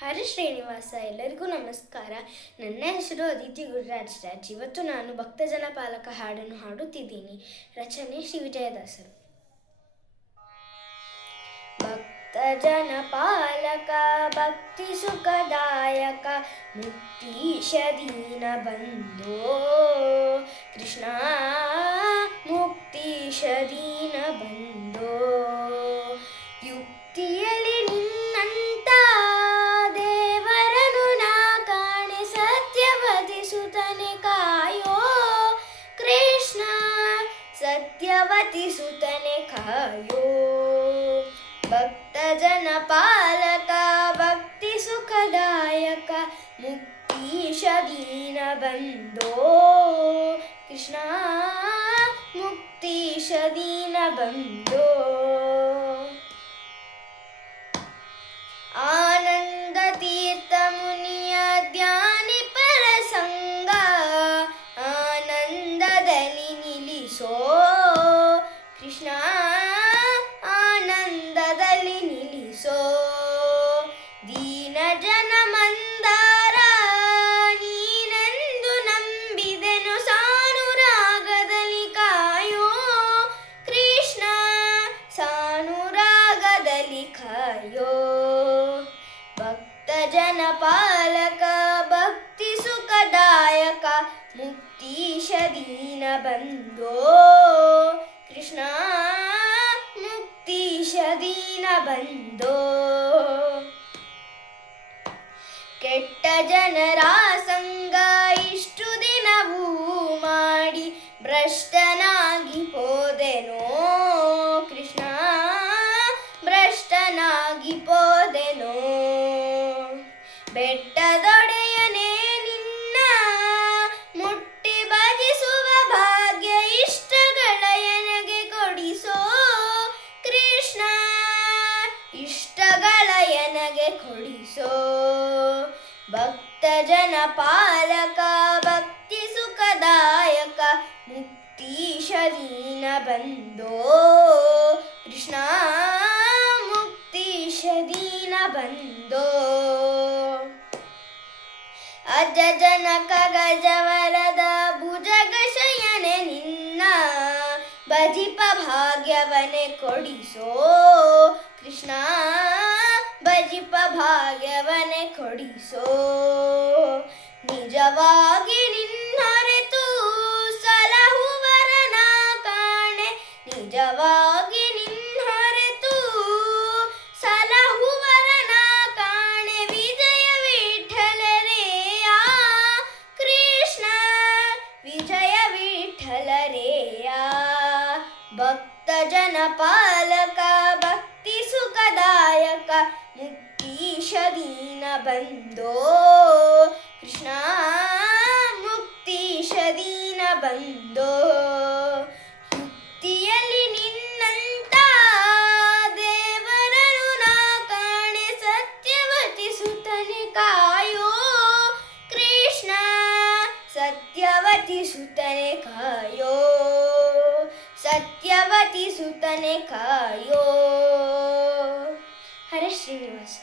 ಹರಿ ಶ್ರೀನಿವಾಸ. ಎಲ್ಲರಿಗೂ ನಮಸ್ಕಾರ. ನನ್ನ ಹೆಸರು ಅದಿತಿ ಗುರುರಾಜ್ ರಾಜ್. ಇವತ್ತು ನಾನು ಭಕ್ತಜನ ಪಾಲಕ ಹಾಡನ್ನು ಹಾಡುತ್ತಿದ್ದೀನಿ. ರಚನೆ ಶ್ರೀ ವಿಜಯದಾಸರು. ಭಕ್ತಜನ ಪಾಲಕ ಭಕ್ತಿ ಸುಖದಾಯಕ ಮುಕ್ತೀಶ ದೀನ ಬಂಧೋ ಕೃಷ್ಣ, ಮುಕ್ತೀಶ ದೀನ ಬಂಧೋ. ಯುಕ್ತಿಯಲ್ಲಿ ನಿನ್ನಂತ ದೇವರನು ನಾ ಕಾಣೆ, ಸತ್ಯವತಿ ಸುತನೆ ಕಾಯೋ ಕೃಷ್ಣ, ಸತ್ಯವತಿ ಸುತನೆ ಕಾಯೋ. ಭಕ್ತಜನ ಪಾಲಕ ಭಕ್ತಿ ಸುಖದಾಯಕ ಮುಕ್ತೀಶ ದೀನ ಬಂಧೋ ಕೃಷ್ಣ, ಮುಕ್ತೀಶ ದೀನ ಬಂಧೋ. ಆನಂದ ತೀರ್ಥ ಮುನಿಯ ಧ್ಯಾನಿ ಪರಸಂಗ, ಆನಂದದಲ್ಲಿ ನಿಲ್ಲಿಸೋ ಕೃಷ್ಣ, ಆನಂದದಲ್ಲಿ ನಿಲ್ಲಿಸೋ. ದೀನ ಜನ ಮಂದಾರ ನೀನೆಂದು ನಂಬಿದೆನು, ಸಾನುರಾಗದಲ್ಲಿ ಕಾಯೋ ಕೃಷ್ಣ, ಸಾನುರಾಗದಲ್ಲಿ ಕಾಯೋ. ಭಕ್ತಜನ ಪಾಲಕ ಭಕ್ತಿ ಸುಖದಾಯಕ ಮುಕ್ತೀಶ ದೀನ ಬಂಧೋ ಕೃಷ್ಣ, ಮುಕ್ತೀಶ ದೀನ ಬಂಧೋ. ಕೆಟ್ಟ ಜನರ ಸಂಗ ಇಷ್ಟು ದಿನವೂ ಮಾಡಿ ಭ್ರಷ್ಟನಾಗಿ ಹೋದೆನೋ ಕೃಷ್ಣ, ಭ್ರಷ್ಟನಾಗಿ ಹೋದೆನೋ. ಬೆಟ್ಟದೊಡೆಯನೇ ನಿನ್ನ ಮುಟ್ಟಿ ಭಜಿಸುವ ಭಾಗ್ಯ ಇಷ್ಟಗಳ ಎನಗೆ ಕೊಡಿಸೋ ಕೃಷ್ಣ, ಇಷ್ಟಗಳ ಎನಗೆ ಕೊಡಿಸೋ. ಭಕ್ತಜನ ಪಾಲಕ ಭಕ್ತಿ ಸುಖದಾಯಕ ಮುಕ್ತೀಶ ದೀನ ಬಂಧೋ ಕೃಷ್ಣ, ಮುಕ್ತೀಶ ದೀನ ಬಂಧೋ. ಅಜ ಜನಕ ಗಜವರದ ಭುಜಗ ಶಯನೆ ನಿನ್ನ ಭಜಿಪ ಭಾಗ್ಯವನೆ ಕೊಡಿಸೋ ಕೃಷ್ಣ, ಭಜಿಪ ಭಾಗ್ಯವನೆ ಕೊಡಿಸೋ. ನಿಜವಾಗಿ ನಿನ್ನರೆತು ಸಲಹುವರನ ಕಾಣೆ, ನಿಜವಾಗಿ ನಿನ್ನರೆತು ಸಲಹುವರನ ಕಾಣೆ. ವಿಜಯ ವಿಠಲರೇಯ ಕೃಷ್ಣ, ವಿಜಯ ವಿಠಲರೇಯ. ಭಕ್ತಜನ ಪಾಲಕ ಭಕ್ತಿ ಸುಖದಾಯಕ ಮುಕ್ತೀಶ ದೀನ ಬಂಧೋ ಕೃಷ್ಣ, ಮುಕ್ತೀಶ ದೀನ ಬಂಧೋ. ಯುಕ್ತಿಯಲ್ಲಿ ನಿನ್ನಂತ ದೇವರನು ನಾ ಕಾಣೆ, ಸತ್ಯವತಿ ಸುತನೆ ಕಾಯೋ ಕೃಷ್ಣ, ಸತ್ಯವತಿ ಸುತನೆ ಕಾಯೋ, ಸತ್ಯವತಿ ಸುತನೆ ಕಾಯೋ. ಹರಿ ಶ್ರೀನಿವಾಸ.